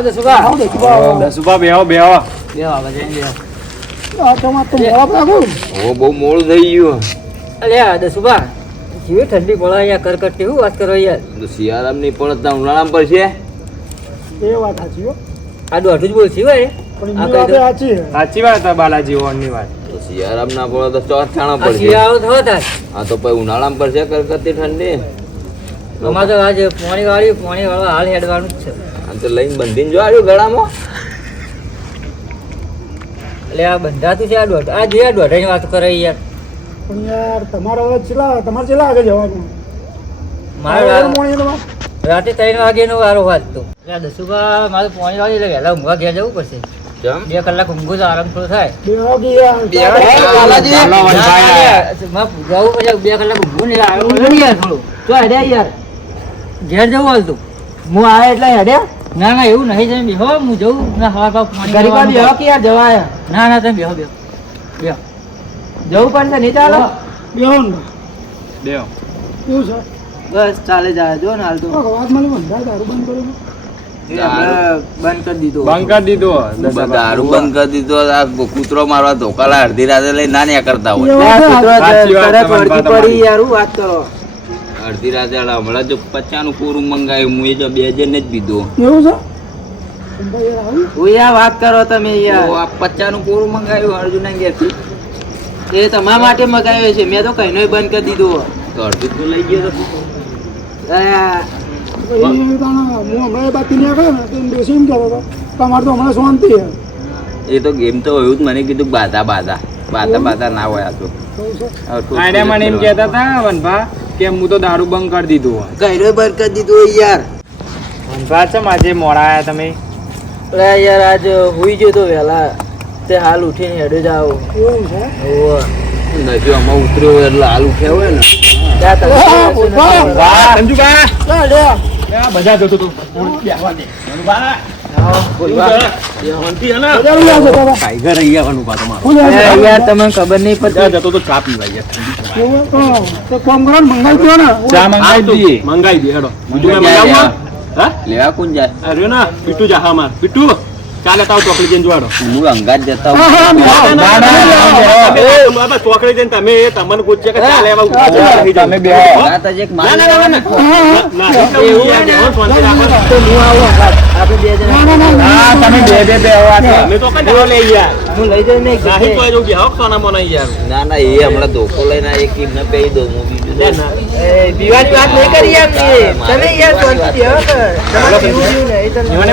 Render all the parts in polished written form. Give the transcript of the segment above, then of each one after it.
આવો દસુબા બેહો બેહો બહુ મોડું થઈ ગયું. અલ્યા દસુબા જીવે ઠંડી પડે યાર કરકટ શું વાત કરો યાર તો શિયાળામ નહીં પણ ઉનાળામાં પર છે. આ દોઢું જ બોલશી હોય સાચી વાત બાલાજી ઓનની વાત. તો શિયાળામાં ના પડે તો ચોથાણા પર છે. શિયાળો થયો થાય હા તો પછી ઉનાળામાં પર છે કરકતી ઠંડી. અમારે તો આજે પાણી વાળો હાલ હેડવાનું જ છે. આ તો લઈને બંધીને જો આવ્યું ગળામાં. એટલે આ બંધાતું છે આ દોઢાની વાત કરે યાર પણ યાર તમારે છેલ્લા આગળ જવાનું મારે રાતે 3 વાગ્યાનો વારો વાત તો દસુબા મારે પાણી વાળી એટલે વહેલા ઊંઘવા ઘેર જવું પડશે. કેમ? 2 કલાક ઊંઘું તો આરામ થોડો થાય. જવું જવું પછી 2 કલાક ઊંઘું ને આરામ યાર થોડું તો હેડ્યા યાર ઘેર જવું હાલતું હું આવ્યા એટલે હેડ્યા ના એવું નહીં તમે બેહો હું જવું ના હવા પાણી બેહો કે યાર જવાય ના તમે બેહો જવું પડશે નહીં ચાલો બેહો ને બેહો કેવું છે બસ ચાલે જાય જો ને હાલ તો વાત મને બંધાય દારૂ બંધ કર્યો બંધ કરી દીધું બંધ કરી દીધો. દારૂ બંધ કરી દીધો. આ કૂતરો મારવા ધોકાલા અડધી રાતે લઈને ના નીકળતા હોય. સાચી વાત તમારી પડી યાર હું વાત કરો અડધી રાતે હમણાં જો 50 નું કોરું મંગાવ્યું હું એ જો 2 જણ જ પીધો. એવું છે હું યાર વાત કરો તમે તો આ 50 નું કોરું મંગાવ્યું અર્જુનના ઘેરથી. એ તમારા માટે મગાવ્યો છે મેં તો કઈનો બંધ કરી દીધું તો અડધું તો લઈ ગયો તો. હું હમણાં એ બાકી નહીં આવ્યો ને તો બેસી એમ કહેતો હતો તમારે તો હમણાં શાંતિ છે એ તો ગેમ તો એવું જ મને કીધું બાધા ના હોય. આ તો આને મને એમ કહેતા હતા વનભા કે હું તો દારૂ બંધ કરી દીધું. કઈનો બંધ કરી દીધું યાર વનભા ચમ આજે મોડા આયા તમે? યાર આજ હુઈ ગયો તો વહેલા તે હાલ ઉઠીને હેડે જાવ એવું છે નજો આમાં ઉતર્યો હોય એટલે હાલ ઉઠ્યા હોય ને. સંજુબા બધા જતો તો યાર તમને ખબર નહીં પડતી જતો તો ચા પીવા કોમ કરો મંગાવી દો ને ચા મંગાવી દે હેડો લેવા કોણ જાય? અરે ના પીટુ જા હા માર પીટુ કાલે તાવ ચોકડી જઈને જોવાડો. હું અંગાત જતા ચોકડી જઈને તમે તમને પૂછશે કે ચાલે એવા તમે બે ના એ હમણાં ધોકો લઈને એક ને પી દો હું બીજું પીવાની વાત નહીં કરી યાર તમે યાર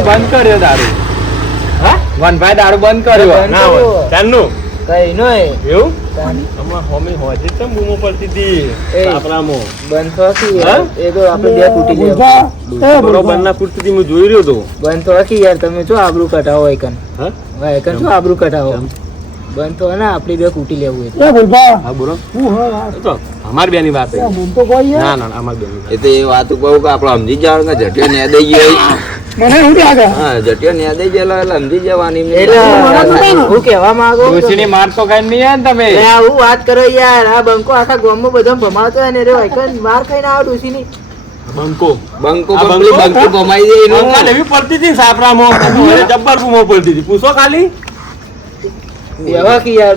બંધ કર્યો દારૂ. વનભાઈ દારૂ બંધ કર્યો ના હોય ચાલનું કઈ નો એવું અમાર હોમી હોય છે તમ બૂમો પડતી હતી આપણામાં બંધ થવાથી એ તો આપણે બે તૂટી જાય બરોબર ના ફૂટતી હતી હું જોઈ રહ્યો તો બંધ થવાથી યાર તમે જો આબરૂ કઢાવો એકન એકન શું આબરૂ કઢાવો બંધ થવા ના આપડી બે કૂટી લેવું એ ભૂલભા હા બોલો હું હા તો અમાર બેની વાત છે. મન તો કોઈ ના ના અમાર બેની એ તો એ વાત કહું કે આપણે સમજી જવાનું કે જટિયો ને દઈ ગયો. મને શું લાગે હા જટિયો ને દઈ ગયેલો એટલે સમજી જવાની. હું કેવા માંગુ ડોશીની માર તો કઈ નહીં ને તમે હું વાત કરો યાર આ બંકો આખા ગામમાં બધા ભમાતો હોય ને રે એકન માર ખાઈને આવો ડોશીની બંકો બંકો ભમાઈ દે એનું. એવી પડતી હતી સાપરામાં જબ્બર બૂમો પડતી હતી પૂછો ખાલી બેવા કે યાર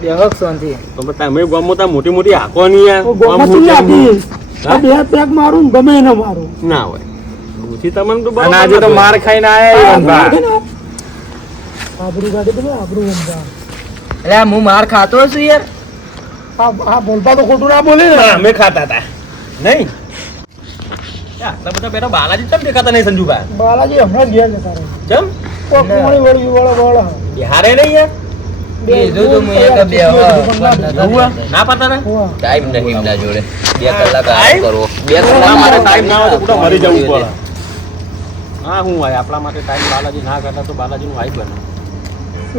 બેવા શાંતિ તો તમે ગામમાં મોટી મોટી હાકો નહીં યાર ગોમતી આપી આ બે પેક મારું ને ગમે એને મારું ના હોય ડોશી તમને તો આજે તો માર ખાઈને આયા આબરૂ ગાડી તો આબરૂ વંદા એટલે હું માર ખાતો છું યાર આ બોલતા તો ખોટું ના બોલે ને અમે ખાતા હતા નહીં આટલા બધા પેલા બાલાજી ચમ દેખાતા નહીં સંજુભાઈ બાલાજી હમણાં જ ગયા જતા રહે ચમ કોણી વળી વળા બિહારે નહીં યાર કીધું તો હું એક બે ના પતા ને ટાઈમ નહીં એમના જોડે 2 કલાક આરામ કરવો. 2 કલાક મારે ટાઈમ ના હોય તો પૂરા મરી જવું પડે. હા હું હોય આપણા માટે ટાઈમ બાલાજી ના કરતા તો બાલાજી નું વાઈફ બને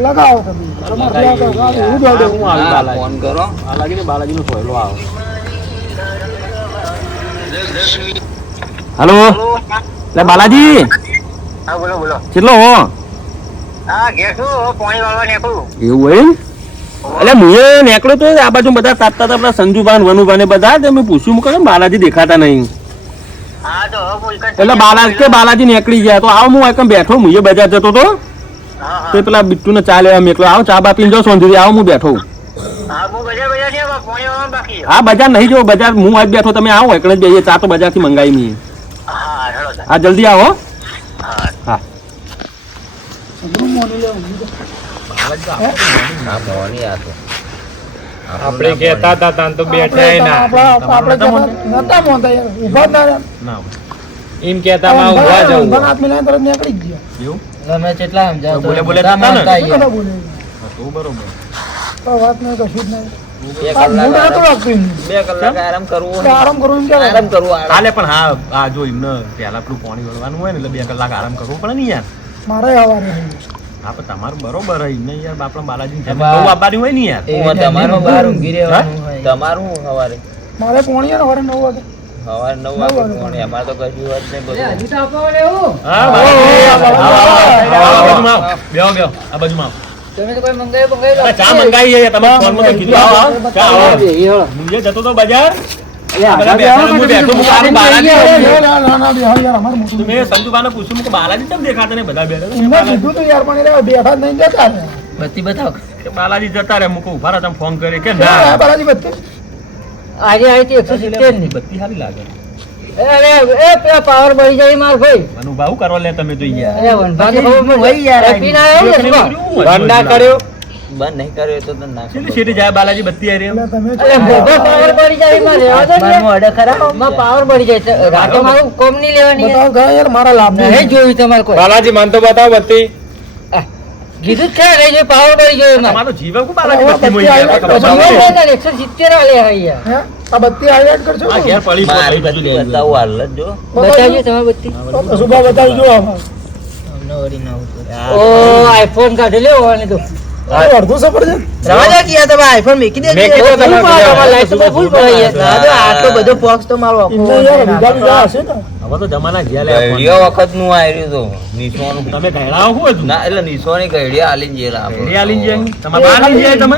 લગાવો તમે તમારે હું હું દઉં આવી હા, ફોન કરો. બાલાજી નો સોયલો આવે. હેલો લે બાલાજી હા બોલો બોલો કેટલો હો હા ઘેર છું પાણી વાળવા નીકળું એવું હોય એટલે હું નીકળ્યો તો આ બાજુ બધા તાપતા હતા પેલા સંજુભાઈ વનુભાઈ બધા મેં પૂછ્યું હું કહ્યું બાલાજી દેખાતા નહીં હા તો હવે ફૂલ કટ એટલે બાલાજી નીકળી ગયા તો આવો હું એકમ બેઠો હું એ બજાર જતો તો હા તે પેલા બિટ્ટુ ને ચા લેવા મેકલો આવો ચા બા પીને જો સોંધી આવો હું બેઠો હા હું બજાર છે પોણી વાળવા બાકી હા બજાર નહીં જો બજાર હું આજ બેઠો તમે આવો એકને જ બેહીએ ચા તો બજાર થી મંગાવી મી હા હેડો સાહેબ. હા જલ્દી આવો હા હા સબરું મોની લે ઊંઘી જા. આપણે કહેતા હતા તાન તો બેઠા ના આપણે કહેતા નતા મોનતા યાર ઊભા જ ના રહ્યા. ના એમ કહેતા માં ઊભા જવું ઊભાના હાથ મિલાઈને તરત નીકળી જ ગયા. એવું તમે કેટલા સમજાવો બોલે બોલે બધા જતા ને? માનતા શું આયા. બધા બોલે તો બરોબર તો વાત નહીં કશું જ નહીં આ મૂડ નહોતું લાગતું એમને. આરામ કરવો તો આરામ કરવું એમ કહેવાય. હાલે પણ હા આ જો એમને પહેલા પેલું પાણી વળવાનું હોય ને એટલે 2 કલાક આરામ કરવો પડે ને યાર મારે હવારે થઈ ગયું. હા પણ તમારું બરોબર હોય ને યાર આપણા બાલાજી ને બા- બહુ આપવાની હોય ને યાર તમારું બહાર ઊંઘી રહેવાનું હોય. તમારું શું સવારે મારે પોણી ને સવારે 9 વાગે સવારે 9 વાગે પોણી અમારે તો કશું જ નહીં બધું હજી તો આપવા લેવું. હા આવો, બેહો બેહો આ બાજુમાં તમે તો કોઈ મંગાવી આવો. ચા મંગાઈ છે તમે ફોનમાં તો કીધું આવો ચા આવો બેહી હળો. હું જે જતો તો બજાર અલ્યા, બધા બેઠા ને હું બેઠો હું આનું બાલાજી ના ના બે યાર અમારે મોટું મેં સંજુબાને પૂછ્યું કે બાલાજી કેમ દેખાતા ને બધા બેઠા એમને કીધું તો યાર પણ એ બેઠા જ નહીં જતા રહ્યા. બત્તી બતાવો. કે બાલાજી જતા રે મુકો ઉભા રહા તમે ફોન કરે કે ક્યાં રહ્યા ના બાલાજી વચ્ચે? આજે આવી હતી 170 ની. બત્તી સારી લાગે અરે એ પેલા પાવર બળી જાય માર ભાઈ. અનુભવ કરવા લે તમે તો યાર અરે વનભા તો ખબર પડે. પીને આવ્યો ને સુભા. બંધ ના કર્યો બંધ નહીં કર્યો તો ના સીધી સીધી જાય બાલાજી બત્તી આવી એટલે તમે અરે મોટો પાવર બળી જાય મારે રહેવા દો ને યાર. માં પાવર બળી જાય તો રાતે મારું કોમ નહીં લેવાની યાર. બતાવો ઘરે યાર મારા લાભ નહીં જોયું તમારે કોઈ. બાલાજી મન તો બતાવ બત્તી આહ, કીધું જ છે નહીં જોયું, પાવર બળી ગયો એમાં. તમારો જીવ કો બાલાજી હવે બત્તી મોઈ બત્તી ગયા આવી ખબર ગઈ. પડે? 170 આલે યાર. હે આ બત્તી હાઈલાઈટ કરજો આ ઘેર પડી મારી બધી બતાવું હાલ જ જો બતાવજો તમારી બત્તી. તો સુભા બતાવી જો આમાં. ઓ આઈફોન કાઢી લેવો અને તો આ અડધું સફર છે. મેં કીધું તમે લાઈટ તો બહુ ફૂલ પડાઈ યાર. એમને યાર વિધા વિધા હશે ને. હવે તો જમાના ગયા લે ઘડિયો વખત નું આવ્યું તો નિશોનું તમે ઘેડાઓ શું હતું ના એટલે નિશોની ઘડિયા આલી જેલા ઘેડી આલીને જાય તમારે બહાર લઈને જાય તમે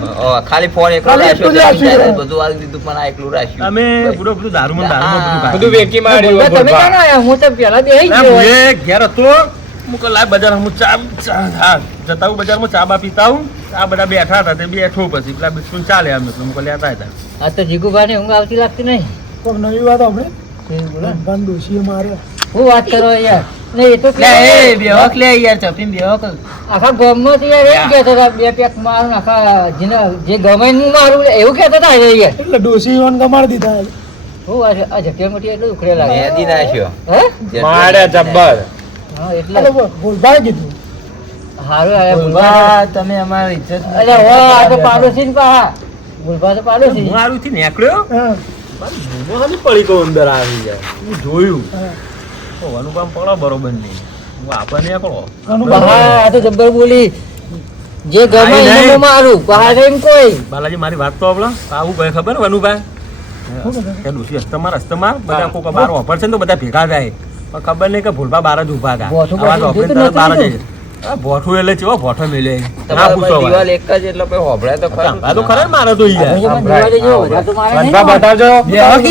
ખાલી ફોન એકલો ખાલી રાખ્યો એકલું જ રાખ્યું બીજા છે. બધું આલી દીધું પણ આ એકલું રાખ્યું અમે પૂરો બધું દારૂમાં બધું બધું ખાધું. વેકી માર્યું તમે ક્યાં ના આયા? હું તો પેલા બેહી ના, ગયો. હું એ ઘેર હતો હું કહું લાય બજાર હું હા જતા હું બજારમાં ચા બા પીતા હું આ બધા બેઠા હતા તે બેઠો પછી પેલા બિસ્કુટ ચાલે આમ એટલે હું કહું લેતા હતા આ તો જીગુભાઈને ઊંઘ આવતી લાગતી નહીં. કોક નવી વાત આપણે ભગવાન ડોશીએ માર્યા. હું વાત કરો યાર. નહીં, એ તો આખા ગામમાં તો યાર એમ કહેતા હતા, 2 પેક મારું આખા જે ગમે એનું મારું એવું કહેતા હતા યાર. એટલે ડોશી ઈવન ગમાડી દીધા. હું આ જગ્યા મોટી એટલે ઉખડે લાગે. મેદી નાખ્યો હે? મારે જબ્બર હા એટલે એટલે ભૂલભાઈ કીધું. હારું આયા ભૂલભા. તમે અમારી ઇજ્જત અરે હો, આ તો પાડોશી ને પાહા. ભૂલભા તો પાડોશી. હું આરું થી નીકળ્યો હા હું પડી ગયો અંદર આવી જાય હું જોયું હા. તો અનુપમ પડો બરોબર નહીં હું આપણને નીકળો પાહા આ તો જબ્બર બોલી. જે ગમે આઈ નહીં. એનું મારું. પાહા એમ કોઈ. બાલાજી મારી વાત તો આપલો આવું ભાઈ ખબર વનુભાઈ શું કહેતા? કે ડોસી અસ્તમાર બધા કોક બાર ઓફર છે ને તો બધા ભેગા થાય પણ ખબર નહીં કે ભૂલભા બાર જ ઊભા હતા ભોઠું આવાજ ભોઠું ઓફરીને જોતું તરત બાર જ નહોતું આવી. આ ભોઠું એટલે ચેવો ભોઠો મેલે ના તમારે પૂછો પણ દિવાલ એક જ એટલે પછી હોભળાય તો ખરું આ તો ખરા મારે તો યાર હવે મને જોવા દેજો, વધારે તો મારે નહીં. બંધા બતાવજો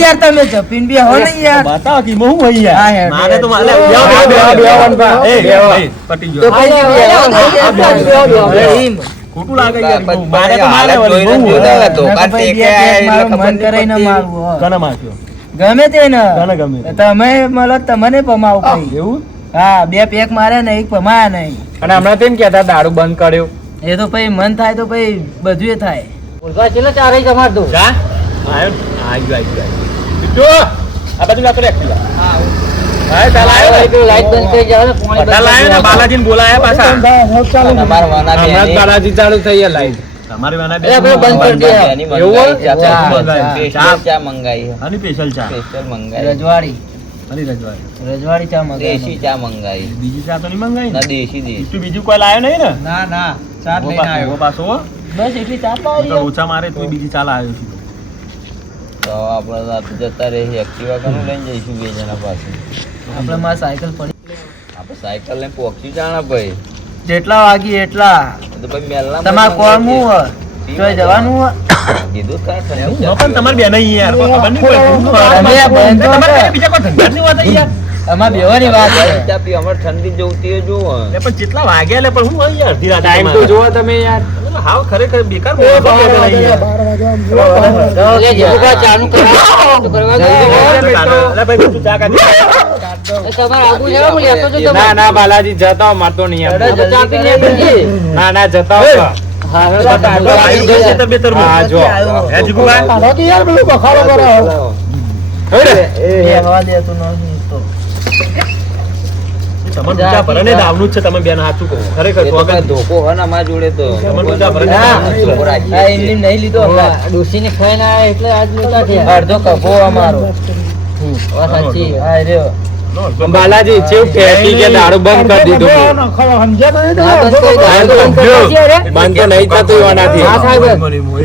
યાર તમે જપીન બી હો ને યાર બતાવો કે હું હોય યાર હા, યાર. મારે તો મારે બેહો, બેહો, બેહો, બેહો, બેહો, વનભા. એ, બેહો. એ, પટી તો ગયો પછી ખોટું લાગે યાર પછી મારે તો મારે હાલત વળી જોઈને જ બહુ જોતા હોય. હતા. ધોકા નકર પછી ટેકે બે એટલે મારું ખબર મન નહીં કરાઈને પડતી. મારવું હો. કને માર્યો? ગમે તે ને કને ગમે તે? તમે મળો તમને પમાવ કઈ એવું હા 2 પેક માર્યા ને એક પમાયા નહીં અને હમણાં તેમ કહેતા દારૂ બંધ કર્યો એ તો પછી મન થાય તો પછી બધું એ થાય ભૂલભા ચેલો ચારેય જમાડ દો. જા આયો આઈ ગયો બીજો આ બાજુ લાકડે એકલા હા ચાલ આયો હવે પેલું લાઈટ બંધ થઈ જાય, પાણી બંધ બધા લાયો ને થઈ જાય. બાલાજીને બોલાયા પાછા હવે ચાલુ ને. તમારા વાના હમણાં જ બેની- બાલાજી ચાલુ થઈ ગયા લાઈટ તમારી વાના એ આપણે બંધ કરી દે. બેની એવું મંગાઈ ચા ચા તો મંગાઈ. સ્પેશિયલ ચા મંગાઈ આની સ્પેશિયલ ચા સ્પેશિયલ મંગાઈ રજવાડી આની રજવાડી રજવાડી ચા દેશી મગાવી ચા મંગાઈ બીજી ચા તો નહીં મંગાઈ ના ને દેશી દેશી તું બીજું કોઈ લાયો નહીં ને ના ના ચાર વો લઈને પાછો, વો આવ્યો પાછો હો. બસ એટલી ચાર નકર લાવી ઓછા મારે તું બીજી ચા લાવ્યો છું તો આપણે રાતે જતા રહી એક્ટિવા કનું લઈને જઈશું 2 જણા પાસે આપણે માં સાયકલ પડી આપણે સાયકલ લઈને પોકી જાણા ભાઈ જેટલા વાગી એટલા તો ભાઈ મેલના તમારે કોણ હું જોઈ જવાનું હો? કીધું કાંઈ ખરી હું પણ તમારી બેન અહીં યાર કોઈ ખબર નહીં પડતી. હું અમે આ બેન તો તમારે હતા. કઈ બીજા કોઈ ધંધાની વાત અહીં યાર આમાં બેવાની વાત છે. ચા પી અમારે ઠંડી જોવતી હોય જુઓ એટલે પણ કેટલા વાગ્યા લે પણ હું અહીં અડધી રાતે ટાઈમ તો જુઓ તમે યાર. એટલે હાવ ખરેખર બેકાર એ બોલો છો 12 તમે અહીં વાગ્યા, યાર. 12 વાગ્યા. એટલે જેવું ચાનું કરવા તો કરવા દો. એટલે ભાઈ તું ચા કાઢી એ તમારે આગુ છે હું લેતો છું ના તમારે. ના બાલાજી જતા મારતો નહીં હેડો, એમ. જલ્દી ચા પીને નીકળીએ. ના ના જતા હા હેડો, તો આવી જશે તબિયતરમાં. હા જો હે જીગુભાઈ? કાઢો કે યાર પેલું બખાડો કરાવો. બેહવા દેતું નહીં તો. તમારે ઊંચા ભરાને દાવનું જ છે તમે બેન સાચું કહો ખરેખર એ તો તો કાંઈ ધોકો હોય ને અમારા જોડે તો તમારે ઊંચા ભરાને હા. દાવનું જ છે. ધોકો રાખીએ આ છીએ. એમને નહીં લીધો હમણાં. ડોશીને ખાઈને આયા એટલે આજ લોચા થયા. અડધો કપો અમારો. વાત સાચી. હા રહ્યો. બાલાજી ચેવું ફેંકી કે દારૂ બંધ કરી દીધું. સમજ્યા તો નહીં હા, તમે? બંધ કરી દો. બંધ તો નહીં થતું એનાથી. હા, સાહેબ.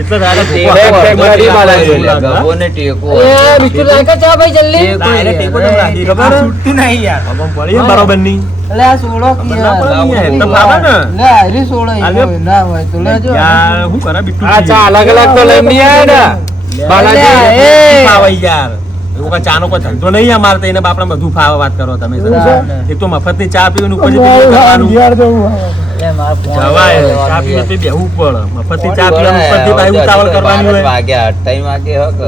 એટલે તારા ટેકો ટેકો ટેકો હોય. નથી બાલાજી. ગભો ને ટેકો એ બીજું લાગે ચા ભાઈ જલ્દી. ડાયરેક્ટ ટેકો જ રાખી ખબર છે? આમાં પડી ને બરોબર નહીં. એટલે આ સોળો કી ના યાર. પડે નહીં, એમ તો ફાવે ને. લે આયરી સોળો આલ્યો. એવો ના હોય તો લેજો. યાર, શું કરે બિટ્ટુ? આ ચા અલગ અલગ તો લઈને નહીં આવ્યા ને બાલાજી. એ. ફાવે યાર. એવું કાંઈ ચાનો કોઈ ધંધો નહીં અમારે તો એને બાપડા બધું ફાવે વાત કરો તમે એવું છે? એક તો મફતની ચા પીવાનું ઉપર હું આવ્યો, કરવાનું ઘેર જવું આવે. એ મારા ફોન જવાય લેવાનો ચા પીવે યાર. તો બેહવું પડે મફતની ચા પીવાનું ઉપરથી પાછી ઉતાવળ કરવાની હોય વાગ્યા 8 વાગે હક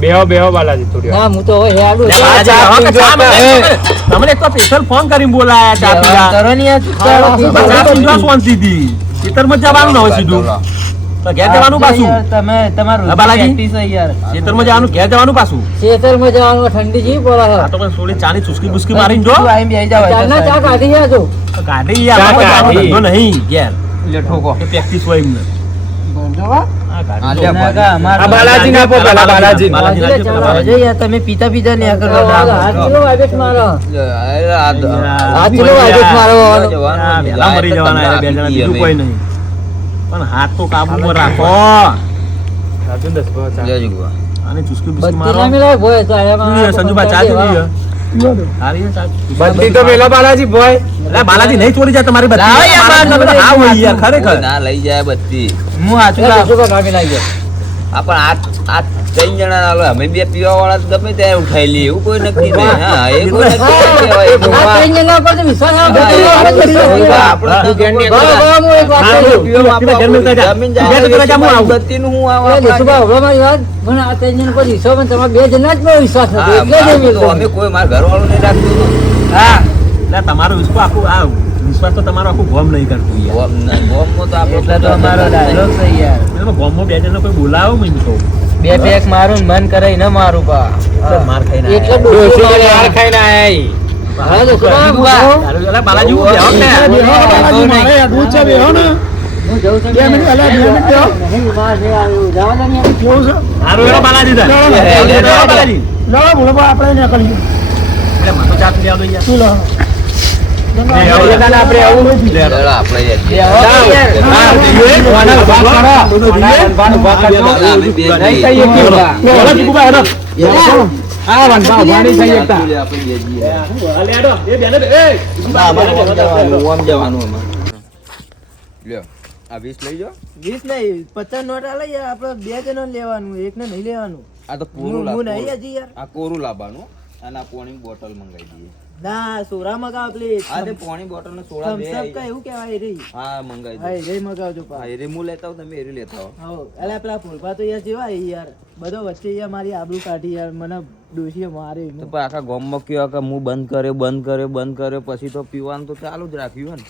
બેહો બેહો બાલાજી થોડી વાર. ના હું તો હવે હેડું લે, છું. બાલાજી, ચા હવે પીજો ચા તો, પીજો. તમને એક તો સ્પેશિયલ ફોન કરીને બોલાયા ચા પીવા કરો ને યાર ચૂપચાપ. ચા પીવા શાંતિથી. ખેતરમાં જવાનું ને હવે સીધું તો ઘેર જવાનું પાછું યાર, તમે તમારું હા, બાલાજી. practice છે યાર. ખેતરમાં જવાનું ઘેર જવાનું પાછું ખેતરમાં જવાનું ઠંડી જેવી પડે આ તો પણ થોડી ચાની ચુસ્કી બુસ્કી મારીને જો તું આઈને બેસી જાવ એટલે ચાના ચા સાહેબ. કાઢી જાજો. કાઢી યાર ચા આપણે કાઢી. ધંધો નહીં ઘેર લે ઠોકો. એ પ્રેક્ટિસ હોય એમને હા, કાઢી દો. ના કા, અમારે આ બાલાજી ના આપો પેલા બાલાજી. બાલાજી નાખજો પેલા બાલાજી. જો યાર તમે પીતા પીતા નહીં આ કરો હાથ કિલો વાગે મારો. આ હાથ કિલો વાગે મારો. હા, વહેલા મરી જવાના એ બે જણા બીજું કોઈ નહીં પણ હાથ તો કાબુમાં રાખો અને ચુસ્કી બુસ્કી બત્તી મારો ના મિલાય ભોય તો જોઈએ, સંજુભાઈ ચા પીવી છે? પીવા દો. સારી છે ચા? બત્તી તો પેલો બાલાજી ભોય. એટલે બાલાજી નહીં ચોરી જાય તમારી બધી લાવો યાર, મારા બાલાજી નંબર હા હોય યાર ખરેખર ના લઈ જાય બધી હું હાચું લાવ. ના મિલાય ગયો. આ પણ આ 3 જણા ના લો અમે બે પીવા વાળા તો ગમે ત્યારે ઉઠાઈ લઈએ એવું કોઈ નક્કી નહીં હા એ કોઈ નક્કી નહીં કહેવાય. આ ત્રણ જણા પર તો વિશ્વાસ ના હા, બેઠો. એ આપણે વિશ્વાસ વિશ્વાસ હોય. હોય. આપણે તો બરાબર, બરાબર, હું એક વાત હા, કહું. પીવા પીવામાં જમીન તો જા. જમીન બે તો પેલા જામું આવું. બત્તીનું હું આવું એટલે આપણા દેશુભાઈ, હવે મારી વાત, મને આ ત્રણ જણા પર વિશ્વાસ પણ તમારા બે જણા જ પર વિશ્વાસ નથી. હા, એટલે જ એમ તો અમે કોઈ મારા ઘરવાળું નહીં રાખતું હા એટલે તમારો વિશ્વાસ આખું આ વિશ્વાસ તો તમારો આખું ગોમ નહીં કરતું યાર ગોમમાં તો આપણે એટલે તો અમારો ડાયલોગ છે યાર. એટલે ગોમમાં બે જણા કોઈ બોલાવો મને કહું બે પેક મારું ને મન કરે ન મારું પા. માર ખાઈને એટલે આયા. ડોશી ડોશી તો માર ખાઈને આયા. હા, દેશુભાઈ, હું જાઉં. અરે બાલાજી હું બેહો ને. બેહો, બાલાજી, મારે હેડવું જ છે, બેહો ને. હું જાઉં છું. 2 મિનિટ, અલા, 2 મિનિટ બેહો. નહીં, મારે નહીં આવ્યું. જવા દો ને. કેવું છે? હારું હેડો બાલાજી તાર. હેડો, હેડો બાલાજી. લાવો, બોલો, આપણે નીકળીએ. એટલે મને તો ચા પી આવો યાર. શું લાવો? આપણે આવું નથી. ચાલો આપણે જઈએ. હા, જોઈએ. વાના ઉભા કરો. વાના ઉભા કરજો. અમે બે નહીં જઈએ. થઈ શકતી ઉભા. બોલો જીગુભાઈ, હેડો. હા, વાનભા ઉભા નહીં થઈ શકતા. આપણે જઈએ. હાલે હેડો. એ બેને એ જીગુભાઈ, અમારે જવાનું. ઓમ જવાનું અમારે. લ્યો આ 20 લઈ જાઓ. 20 નહીં 50 નોટ આલે યાર આપણે બે જણા લેવાનું એકને નહીં લેવાનું. આ તો કોરું હું લાવવાનું. નહીં હજી યાર. આ કોરું લાવવાનું અને આ પોણી બોટલ મંગાવી દઈએ. ના સોરા મગાવ પ્લીઝ. આ તે પોણી બોટલ ને સોડા બે થમ્સ અપ કા એવું કહેવાય રે. હા મંગાવી હા દઈએ. રે મગાવજો પા. હા એ હું લેતા આવું તમે એ લેતા આવો. હો અલા પેલા ફૂલપા તો યાર જેવા છે યાર બધો વચ્ચે યાર મારી આબરૂ કાઢી યાર મને ડોશીએ મારે તો પણ આખા ગામમાં કયો કે હું બંધ કર્યો પછી તો પીવાનું તો ચાલુ જ રાખ્યું હે ને.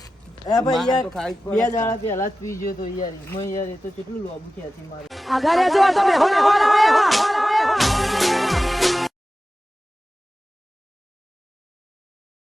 એ ભાઈ યાર તો ખાઈ જ પડે. બે દાડા પહેલા જ પી ગયો તો યાર એમાં યાર એ તો કેટલું લોબુ ખેંચી મારે. આગળ જો તમે હોના હોના